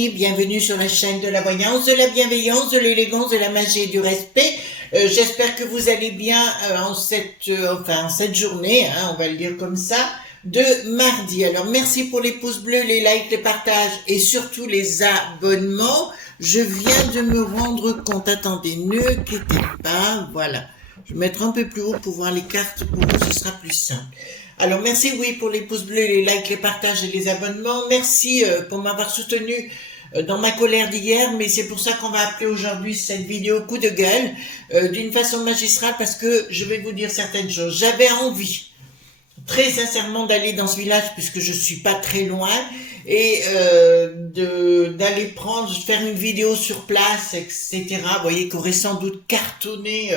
amis, bienvenue sur la chaîne de la voyance, de la bienveillance, de l'élégance, de la magie et du respect. J'espère que vous allez bien en cette journée, hein, on va le dire comme ça, de mardi. Alors merci pour les pouces bleus, les likes, les partages et surtout les abonnements. Je viens de me rendre compte, attendez, ne quittez pas, voilà. Je vais mettre un peu plus haut pour voir les cartes, pour vous ce sera plus simple. Alors merci oui pour les pouces bleus, les likes, les partages et les abonnements. Merci pour m'avoir soutenu dans ma colère d'hier, mais c'est pour ça qu'on va appeler aujourd'hui cette vidéo coup de gueule d'une façon magistrale parce que je vais vous dire certaines choses. J'avais envie très sincèrement d'aller dans ce village puisque je suis pas très loin et d'aller faire une vidéo sur place, etc. Vous voyez qu'aurait sans doute cartonné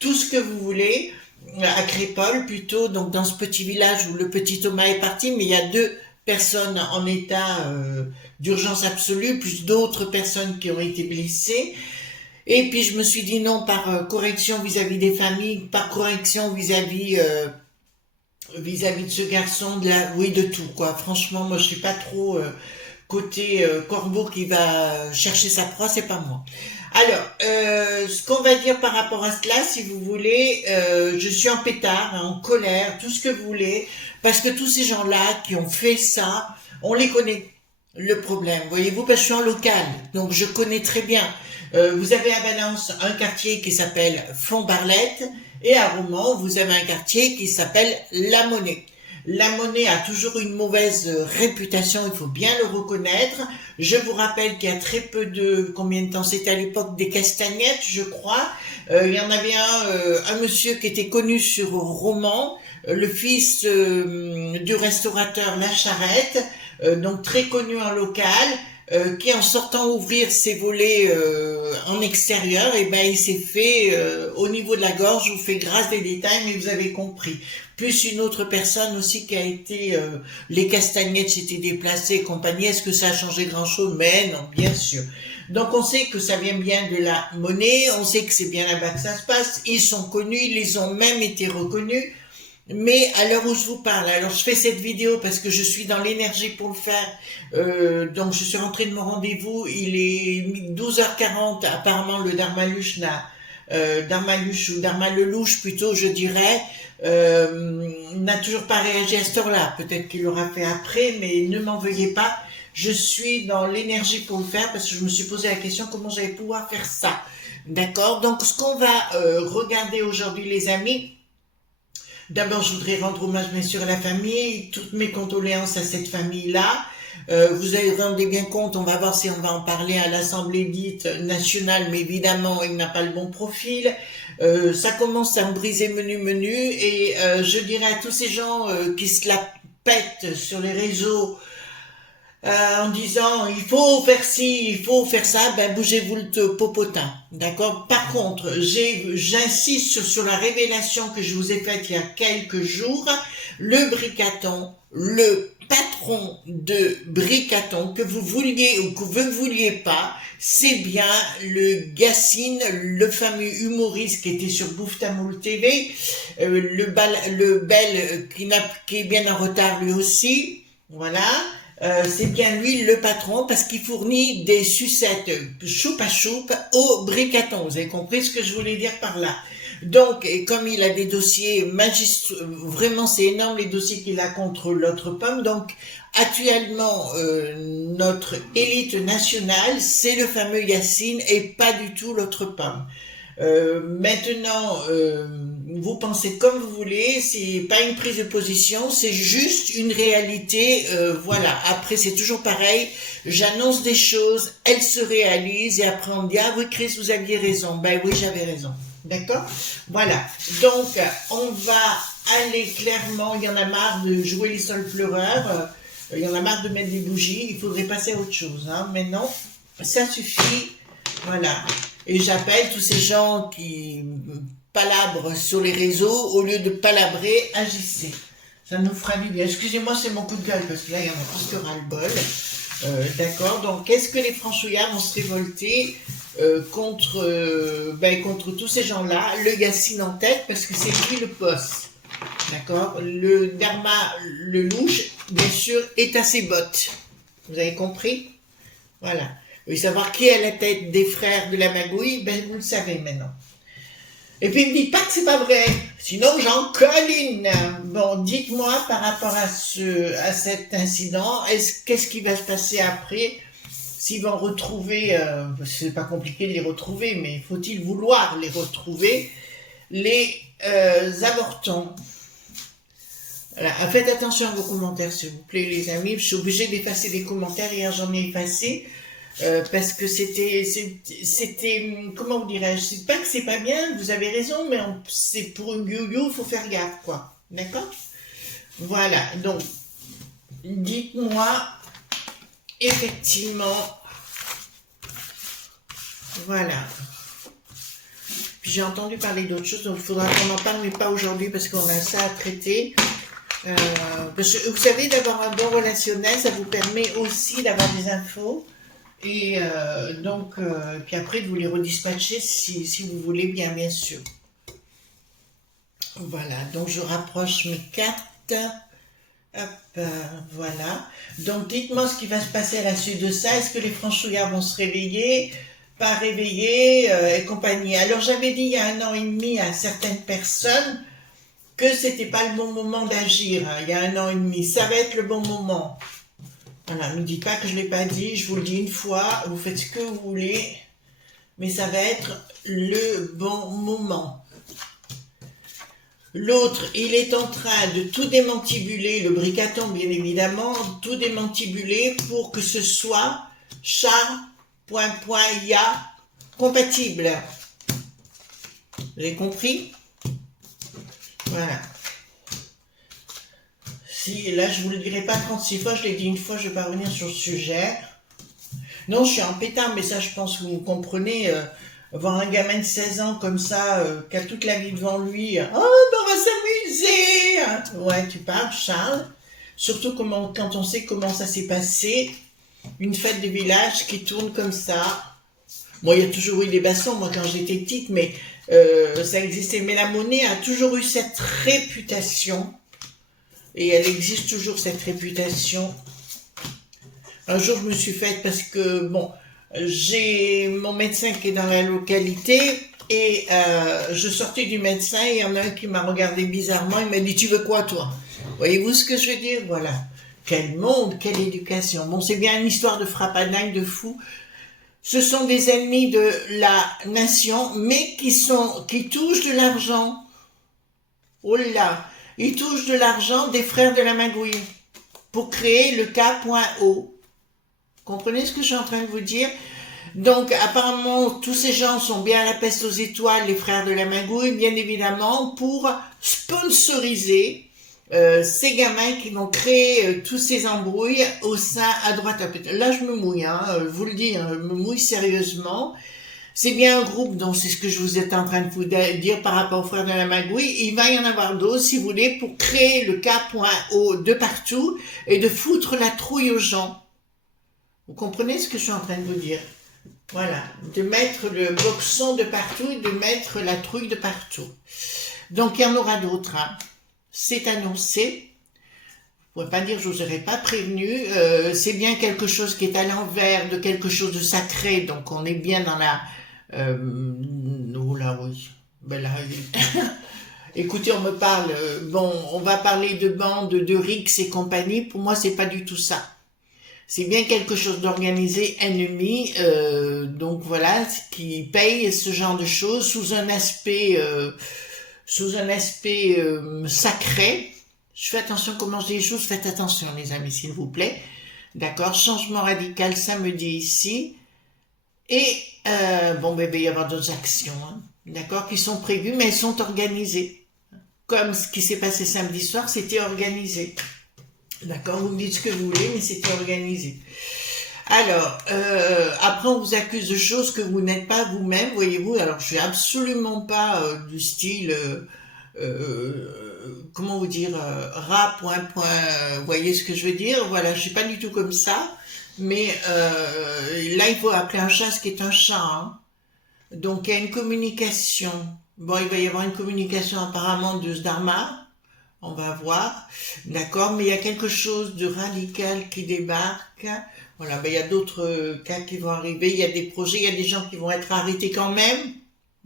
tout ce que vous voulez. À Crépol plutôt, donc dans ce petit village où le petit Thomas est parti, mais il y a 2 personnes en état d'urgence absolue, plus d'autres personnes qui ont été blessées. Et puis je me suis dit non, par correction vis-à-vis des familles, par correction vis-à-vis de ce garçon, de tout quoi. Franchement, moi je suis pas trop côté corbeau qui va chercher sa proie, c'est pas moi. Alors, ce qu'on va dire par rapport à cela, si vous voulez, je suis en pétard, hein, en colère, tout ce que vous voulez, parce que tous ces gens-là qui ont fait ça, on les connaît. Le problème, voyez-vous, parce que je suis en local, donc je connais très bien. Vous avez à Valence un quartier qui s'appelle Font-Barlette, et à Romans, vous avez un quartier qui s'appelle La Monnaie. La Monnaie a toujours une mauvaise réputation, il faut bien le reconnaître. Je vous rappelle qu'il y a très peu combien de temps c'était à l'époque des Castagnettes, je crois. Il y en avait un monsieur qui était connu sur Romans, le fils du restaurateur La Charrette, donc très connu en local, qui en sortant ouvrir ses volets en extérieur, et ben il s'est fait au niveau de la gorge, je vous fais grâce des détails, mais vous avez compris. Plus une autre personne aussi qui a été, les castagnettes s'étaient déplacées et compagnie, est-ce que ça a changé grand-chose? Mais non, bien sûr. Donc on sait que ça vient bien de La Monnaie, on sait que c'est bien là-bas que ça se passe, ils sont connus, ils ont même été reconnus. Mais à l'heure où je vous parle, alors je fais cette vidéo parce que je suis dans l'énergie pour le faire, donc je suis rentrée de mon rendez-vous, il est 12h40, apparemment le Darmaluche ou Darmalelouche plutôt je dirais, n'a toujours pas réagi à cette heure-là, peut-être qu'il l'aura fait après, mais ne m'en veuillez pas, je suis dans l'énergie pour le faire parce que je me suis posé la question comment j'allais pouvoir faire ça, d'accord? Donc ce qu'on va regarder aujourd'hui les amis, d'abord, je voudrais rendre hommage bien sûr à la famille, toutes mes condoléances à cette famille-là. Vous avez rendez bien compte, on va voir si on va en parler à l'Assemblée dite nationale, mais évidemment, il n'a pas le bon profil. Ça commence à me briser menu, et je dirais à tous ces gens qui se la pètent sur les réseaux, en disant il faut faire ci, il faut faire ça, ben bougez-vous le popotin, d'accord? Par contre, j'insiste sur la révélation que je vous ai faite il y a quelques jours, le Bricaton, le patron de Bricaton, que vous vouliez ou que vous ne vouliez pas, c'est bien le Gassine, le fameux humoriste qui était sur Bouffe Tamoul TV, le Bel qui est bien en retard lui aussi, voilà. C'est bien lui le patron parce qu'il fournit des sucettes choupe à choupe au Bricaton. Vous avez compris ce que je voulais dire par là. Donc, et comme il a des dossiers magistraux, vraiment c'est énorme les dossiers qu'il a contre l'autre pomme. Donc, actuellement, notre élite nationale, c'est le fameux Yacine et pas du tout l'autre pomme. Maintenant, vous pensez comme vous voulez, c'est pas une prise de position, c'est juste une réalité, voilà. Après, c'est toujours pareil, j'annonce des choses, elles se réalisent, et après on me dit, ah oui Chris, vous aviez raison, ben oui, j'avais raison, d'accord? Voilà, donc on va aller clairement, il y en a marre de jouer les sols pleureurs, il y en a marre de mettre des bougies, il faudrait passer à autre chose, hein, mais non, ça suffit, voilà. Et j'appelle tous ces gens qui palabrent sur les réseaux, au lieu de palabrer, agissez. Ça nous fera du bien. Excusez-moi, c'est mon coup de gueule, parce que là, il y en a plus que ras-le-bol. D'accord, donc est-ce que les franchouillards vont se révolter contre tous ces gens-là, le Yacine en tête, parce que c'est lui le boss. D'accord, le Darma, le louche, bien sûr, est à ses bottes. Vous avez compris? Voilà. Vous voulez savoir qui est à la tête des frères de la magouille? Ben, vous le savez maintenant. Et puis, ne me dites pas que c'est pas vrai. Sinon, j'en colline. Bon, dites-moi par rapport à cet incident, qu'est-ce qui va se passer après? S'ils vont retrouver, c'est pas compliqué de les retrouver, mais faut-il vouloir les retrouver, les avortons? Voilà. Faites attention à vos commentaires, s'il vous plaît, les amis. Je suis obligée d'effacer des commentaires. Hier, j'en ai effacé. Parce que c'était, comment vous dirais-je, c'est pas que c'est pas bien, vous avez raison, mais c'est pour une yo-yo, il faut faire gaffe, quoi. D'accord? Voilà, donc, dites-moi, effectivement, voilà. Puis j'ai entendu parler d'autres choses, donc il faudra qu'on en parle, mais pas aujourd'hui, parce qu'on a ça à traiter. Parce que, vous savez, d'avoir un bon relationnel, ça vous permet aussi d'avoir des infos. Et donc, puis après, de vous les redispatcher si vous voulez bien sûr. Voilà, donc je rapproche mes cartes. Hop, voilà. Donc, dites-moi ce qui va se passer à la suite de ça. Est-ce que les franchouillards vont se réveiller, pas réveiller, et compagnie? Alors, j'avais dit il y a 1 an et demi à certaines personnes que c'était pas le bon moment d'agir. Hein, il y a 1 an et demi. Ça va être le bon moment. Voilà, ne me dites pas que je ne l'ai pas dit, je vous le dis une fois, vous faites ce que vous voulez, mais ça va être le bon moment. L'autre, il est en train de tout démantibuler, le bricaton bien évidemment, tout démantibuler pour que ce soit chat.ya compatible. Vous avez compris? Voilà. Si, là, je vous le dirai pas 36 fois, je l'ai dit une fois, je vais pas revenir sur le sujet. Non, je suis en pétard, mais ça, je pense que vous comprenez. Voir un gamin de 16 ans comme ça, qui a toute la vie devant lui, oh, ben on va s'amuser. Ouais, tu parles, Charles. Surtout quand on sait comment ça s'est passé. Une fête de village qui tourne comme ça. Bon, il y a toujours eu des bastons, moi, quand j'étais petite, mais ça existait. Mais la monnaie a toujours eu cette réputation. Et elle existe toujours, cette réputation. Un jour, je me suis faite parce que, bon, j'ai mon médecin qui est dans la localité et je sortais du médecin et il y en a un qui m'a regardé bizarrement. Il m'a dit, tu veux quoi, toi? Voyez-vous ce que je veux dire? Voilà. Quel monde, quelle éducation. Bon, c'est bien une histoire de frappadingue, de fou. Ce sont des ennemis de la nation, mais qui touchent de l'argent. Oh là! Ils touchent de l'argent des frères de la magouille pour créer le K.O. Comprenez ce que je suis en train de vous dire? Donc, apparemment, tous ces gens sont bien à la peste aux étoiles, les frères de la magouille, bien évidemment, pour sponsoriser ces gamins qui vont créer tous ces embrouilles au sein, à droite, à côté. Là, je me mouille, hein, je vous le dis, hein, je me mouille sérieusement. C'est bien un groupe, donc c'est ce que je vous étais en train de vous dire par rapport aux frères de la magouille. Il va y en avoir d'autres, si vous voulez, pour créer le K.O. de partout et de foutre la trouille aux gens. Vous comprenez ce que je suis en train de vous dire? Voilà, de mettre le boxon de partout et de mettre la trouille de partout. Donc il y en aura d'autres, hein. C'est annoncé. Vous ne pouvez pas dire que je vous aurais pas prévenu. C'est bien quelque chose qui est à l'envers de quelque chose de sacré, donc on est bien dans la... oh là, oui. Ben là, écoutez, on me parle... bon, on va parler de bandes, de Rix et compagnie. Pour moi, c'est pas du tout ça. C'est bien quelque chose d'organisé ennemi, donc voilà, qui paye ce genre de choses sous un aspect sacré. Je fais attention comment je dis les choses, faites attention les amis, s'il vous plaît. D'accord, changement radical samedi ici. Et bon, ben, il va y avoir d'autres actions, hein, d'accord, qui sont prévues, mais elles sont organisées. Comme ce qui s'est passé samedi soir, c'était organisé. D'accord, vous me dites ce que vous voulez, mais c'était organisé. Alors, après on vous accuse de choses que vous n'êtes pas vous-même, voyez-vous. Alors, je suis absolument pas du style, comment vous dire, rat, vous voyez ce que je veux dire. Voilà, je suis pas du tout comme ça. Mais là, il faut appeler un chat ce qui est un chat. Hein. Donc, il y a une communication. Bon, il va y avoir une communication apparemment de ce dharma. On va voir, d'accord, mais il y a quelque chose de radical qui débarque. Voilà, ben, il y a d'autres cas qui vont arriver, il y a des projets, il y a des gens qui vont être arrêtés quand même,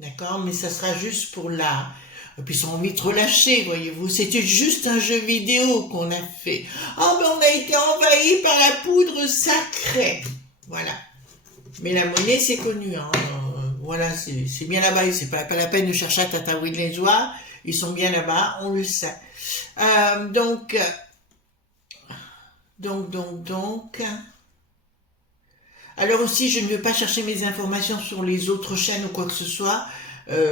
d'accord, mais ça sera juste pour la... Et puis ils sont vite relâchés, voyez-vous, c'était juste un jeu vidéo qu'on a fait. Oh ben on a été envahi par la poudre sacrée. Voilà. Mais la monnaie c'est connu, hein. Voilà, c'est bien là-bas, c'est pas la peine de chercher à Tataouine les Oies, ils sont bien là-bas, on le sait. Donc... Alors aussi, je ne veux pas chercher mes informations sur les autres chaînes ou quoi que ce soit.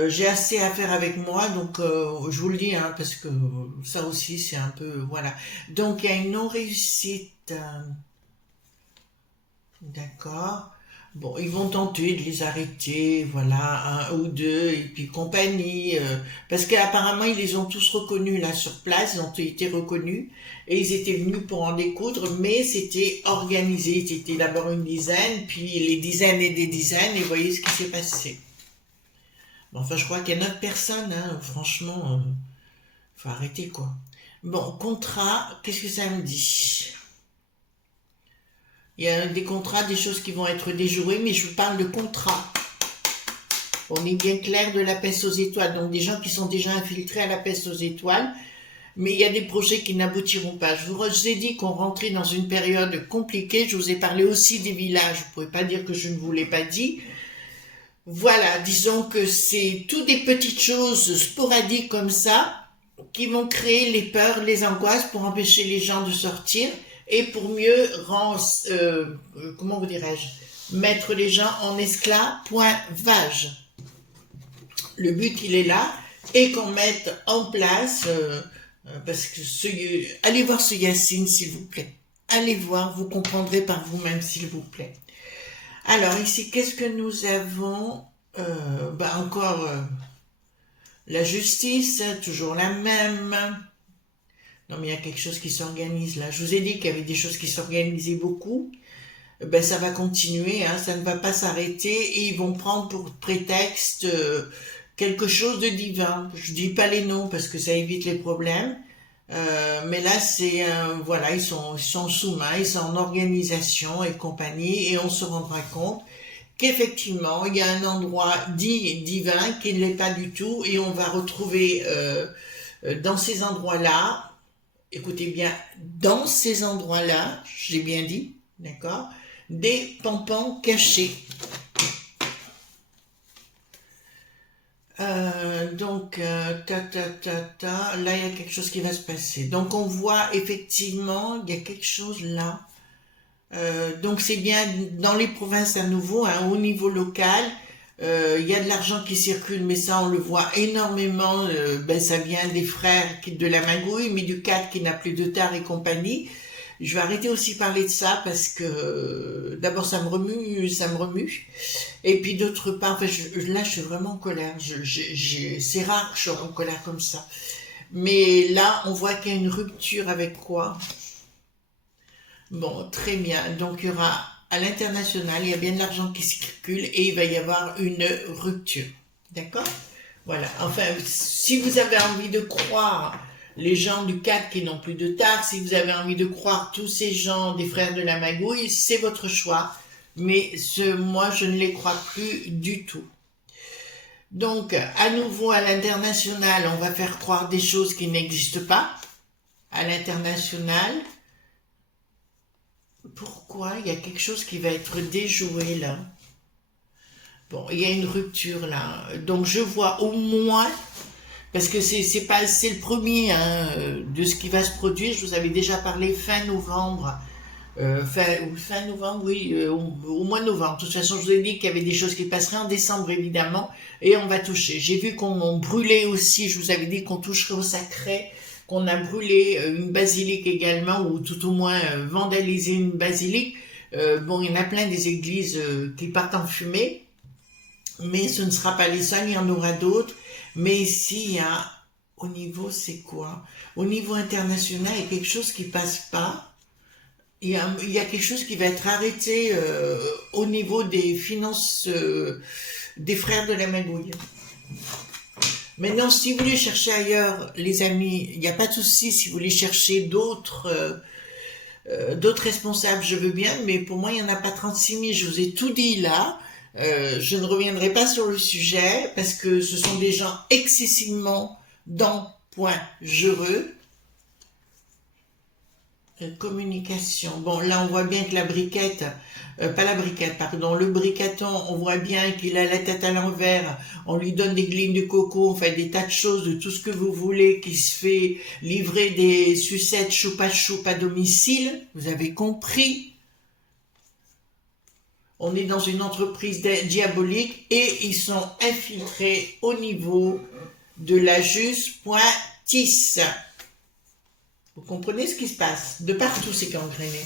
J'ai assez à faire avec moi, donc je vous le dis, hein, parce que ça aussi, c'est un peu... Voilà. Donc, il y a une non-réussite. D'accord. Bon, ils vont tenter de les arrêter, voilà, un ou deux, et puis compagnie, parce qu'apparemment, ils les ont tous reconnus là sur place, ils ont été reconnus, et ils étaient venus pour en découdre, mais c'était organisé, c'était d'abord une dizaine, puis les dizaines et des dizaines, et voyez ce qui s'est passé. Bon, enfin, je crois qu'il y a 9 personnes, hein, franchement, faut arrêter, quoi. Bon, contrat, qu'est-ce que ça me dit? Il y a des contrats, des choses qui vont être déjouées, mais je vous parle de contrats. On est bien clair de la peste aux étoiles, donc des gens qui sont déjà infiltrés à la peste aux étoiles, mais il y a des projets qui n'aboutiront pas. Je vous ai dit qu'on rentrait dans une période compliquée, je vous ai parlé aussi des villages, vous ne pouvez pas dire que je ne vous l'ai pas dit. Voilà, disons que c'est toutes des petites choses sporadiques comme ça, qui vont créer les peurs, les angoisses pour empêcher les gens de sortir, et pour mieux comment vous dirais-je, mettre les gens en esclavage. Le but, il est là, et qu'on mette en place, parce que allez voir ce Yacine, s'il vous plaît. Allez voir, vous comprendrez par vous-même, s'il vous plaît. Alors, ici, qu'est-ce que nous avons? Encore la justice, toujours la même. Non, mais il y a quelque chose qui s'organise là. Je vous ai dit qu'il y avait des choses qui s'organisaient beaucoup. Ben, ça va continuer, hein, ça ne va pas s'arrêter et ils vont prendre pour prétexte quelque chose de divin. Je dis pas les noms parce que ça évite les problèmes. Mais là, c'est voilà, ils sont sous-main, ils sont en organisation et compagnie et on se rendra compte qu'effectivement, il y a un endroit dit divin qui ne l'est pas du tout et on va retrouver dans ces endroits-là. Écoutez bien, dans ces endroits-là, j'ai bien dit, d'accord, des pampans cachés. Là, il y a quelque chose qui va se passer. Donc, on voit effectivement, il y a quelque chose là. Donc, c'est bien dans les provinces à nouveau, hein, au niveau local. Il y a de l'argent qui circule, mais ça on le voit énormément, ça vient des frères de la magouille, mais du cadre qui n'a plus de tard et compagnie. Je vais arrêter aussi de parler de ça parce que d'abord ça me remue, et puis d'autre part, là je suis vraiment en colère, c'est rare que je sois en colère comme ça, mais là on voit qu'il y a une rupture avec quoi? Bon, très bien, donc il y aura à l'international, il y a bien de l'argent qui circule et il va y avoir une rupture. D'accord? Voilà. Enfin, si vous avez envie de croire les gens du cadre qui n'ont plus de tard, si vous avez envie de croire tous ces gens des frères de la magouille, c'est votre choix. Mais moi, je ne les crois plus du tout. Donc, à nouveau, à l'international, on va faire croire des choses qui n'existent pas. À l'international, pourquoi? Il y a quelque chose qui va être déjoué là. Bon, il y a une rupture là. Donc je vois au moins, parce que c'est le premier hein, de ce qui va se produire. Je vous avais déjà parlé fin novembre. Fin novembre, oui, au mois de novembre. De toute façon, je vous ai dit qu'il y avait des choses qui passeraient en décembre évidemment. Et on va toucher. J'ai vu qu'on brûlait aussi, je vous avais dit qu'on toucherait au sacré. On a brûlé une basilique également, ou tout au moins vandalisé une basilique. Bon, il y en a plein des églises qui partent en fumée, mais ce ne sera pas les seuls, il y en aura d'autres. Mais ici, il y a, au niveau, c'est quoi? Au niveau international, il y a quelque chose qui passe pas. Il y a quelque chose qui va être arrêté au niveau des finances des frères de la magouille. Maintenant, si vous voulez chercher ailleurs, les amis, il n'y a pas de souci. Si vous voulez chercher d'autres d'autres responsables, je veux bien, mais pour moi, il n'y en a pas 36 000. Je vous ai tout dit là. Je ne reviendrai pas sur le sujet parce que ce sont des gens excessivement dangereux. Communication. Bon, là, on voit bien que la briquette, pas la briquette, pardon, le briqueton, on voit bien qu'il a la tête à l'envers. On lui donne des glignes de coco, on fait des tas de choses, de tout ce que vous voulez, qui se fait livrer des sucettes choupa-choup à domicile. Vous avez compris? On est dans une entreprise diabolique et ils sont infiltrés au niveau de la justice. Vous comprenez ce qui se passe? De partout, c'est gangréné.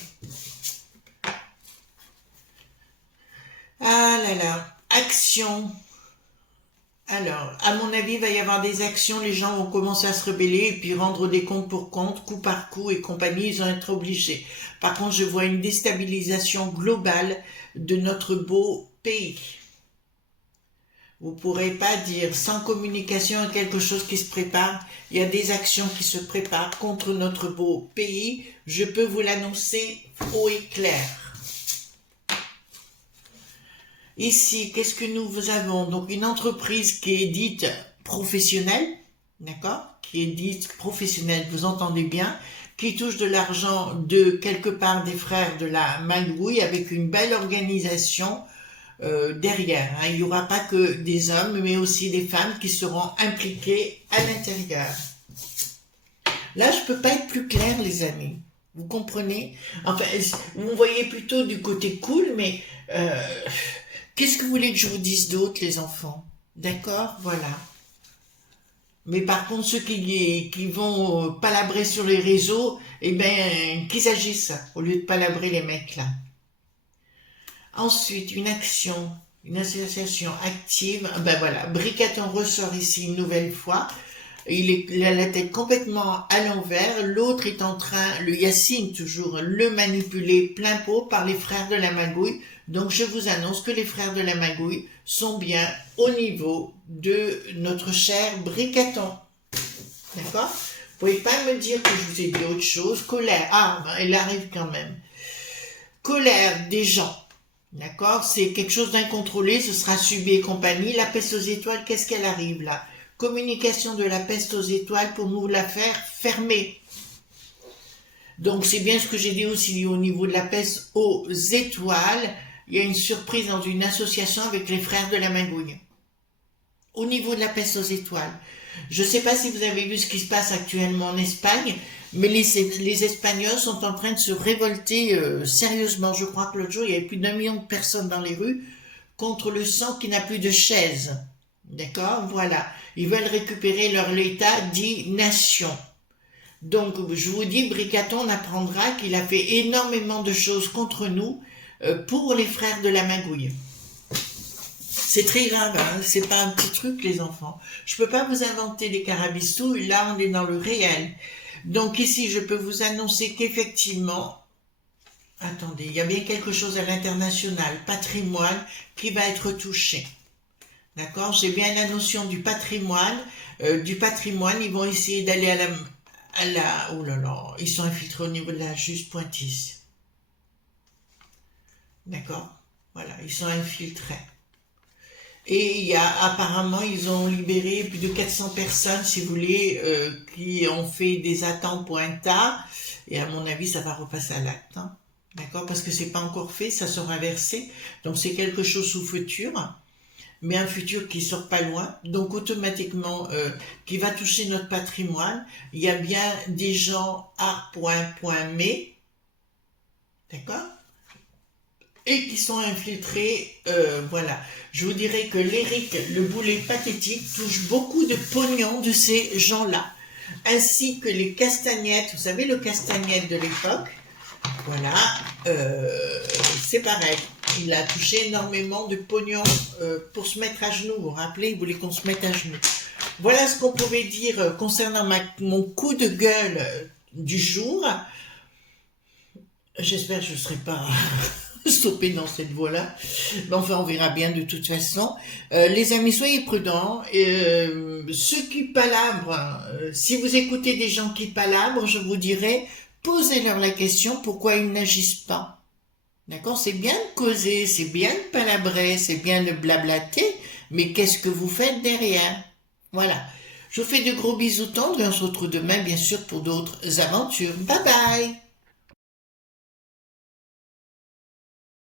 Ah là là, action. Alors, à mon avis, il va y avoir des actions, les gens vont commencer à se rebeller et puis rendre des comptes pour compte, coup par coup et compagnie, ils vont être obligés. Par contre, je vois une déstabilisation globale de notre beau pays. Vous ne pourrez pas dire sans communication il y a quelque chose qui se prépare. Il y a des actions qui se préparent contre notre beau pays. Je peux vous l'annoncer haut et clair. Ici, qu'est-ce que nous avons? Donc une entreprise qui est dite professionnelle, d'accord? Qui est dite professionnelle, vous entendez bien, qui touche de l'argent de quelque part des frères de la magouille avec une belle organisation derrière. Hein. Il n'y aura pas que des hommes, mais aussi des femmes qui seront impliquées à l'intérieur. Là, je peux pas être plus clair, les amis. Vous comprenez? Enfin, vous voyez plutôt du côté cool, mais qu'est-ce que vous voulez que je vous dise d'autre, les enfants? D'accord? Voilà. Mais par contre, ceux qui vont palabrer sur les réseaux, eh ben, qu'ils agissent au lieu de palabrer les mecs, là. Ensuite, une action, une association active. Ben voilà, Bricaton ressort ici une nouvelle fois. Il a la tête complètement à l'envers. L'autre est en train, le Yacine toujours, le manipuler plein pot par les frères de la magouille. Donc je vous annonce que les frères de la magouille sont bien au niveau de notre cher Bricaton. D'accord? Vous pouvez pas me dire que je vous ai dit autre chose. Colère. Ah, ben, elle arrive quand même. Colère des gens. D'accord? C'est quelque chose d'incontrôlé, ce sera subi et compagnie. La peste aux étoiles, qu'est-ce qu'elle arrive là? Communication de la peste aux étoiles pour nous la faire fermer. Donc c'est bien ce que j'ai dit aussi au niveau de la peste aux étoiles. Il y a une surprise dans une association avec les frères de la magouille. Au niveau de la peste aux étoiles. Je ne sais pas si vous avez vu ce qui se passe actuellement en Espagne, mais les Espagnols sont en train de se révolter sérieusement. Je crois que l'autre jour, il y avait plus d'1 million de personnes dans les rues contre le sang qui n'a plus de chaise. D'accord? Voilà. Ils veulent récupérer leur état dit nation. Donc, je vous dis, Bricaton apprendra qu'il a fait énormément de choses contre nous pour les frères de la magouille. C'est très grave, hein, c'est pas un petit truc, les enfants. Je peux pas vous inventer des carabistouilles, là on est dans le réel. Donc ici, je peux vous annoncer qu'effectivement, attendez, il y a bien quelque chose à l'international, patrimoine, qui va être touché. D'accord? J'ai bien la notion du patrimoine. Ils vont essayer d'aller oh là là, ils sont infiltrés au niveau de la juste Pointise. D'accord? Voilà, ils sont infiltrés. Et il y a, apparemment, ils ont libéré plus de 400 personnes, si vous voulez, qui ont fait des attentes pour un tas. Et à mon avis, ça va repasser à l'acte. Hein. D'accord? Parce que c'est pas encore fait, ça sera versé. Donc c'est quelque chose sous futur. Mais un futur qui sort pas loin. Donc automatiquement, qui va toucher notre patrimoine. Il y a bien des gens à mais. D'accord? Et qui sont infiltrés, voilà. Je vous dirais que l'Éric, le boulet pathétique, touche beaucoup de pognon de ces gens-là. Ainsi que les castagnettes, vous savez le castagnette de l'époque, voilà, c'est pareil. Il a touché énormément de pognon pour se mettre à genoux. Vous vous rappelez, il voulait qu'on se mette à genoux. Voilà ce qu'on pouvait dire concernant mon coup de gueule du jour. J'espère que je ne serai pas... stopper dans cette voie-là. Mais enfin, on verra bien de toute façon. Les amis, soyez prudents. Ceux qui palabrent, si vous écoutez des gens qui palabrent, je vous dirais, posez-leur la question pourquoi ils n'agissent pas. D'accord? C'est bien de causer, c'est bien de palabrer, c'est bien de blablater, mais qu'est-ce que vous faites derrière? Voilà. Je vous fais de gros bisous tendres et on se retrouve demain, bien sûr, pour d'autres aventures. Bye bye!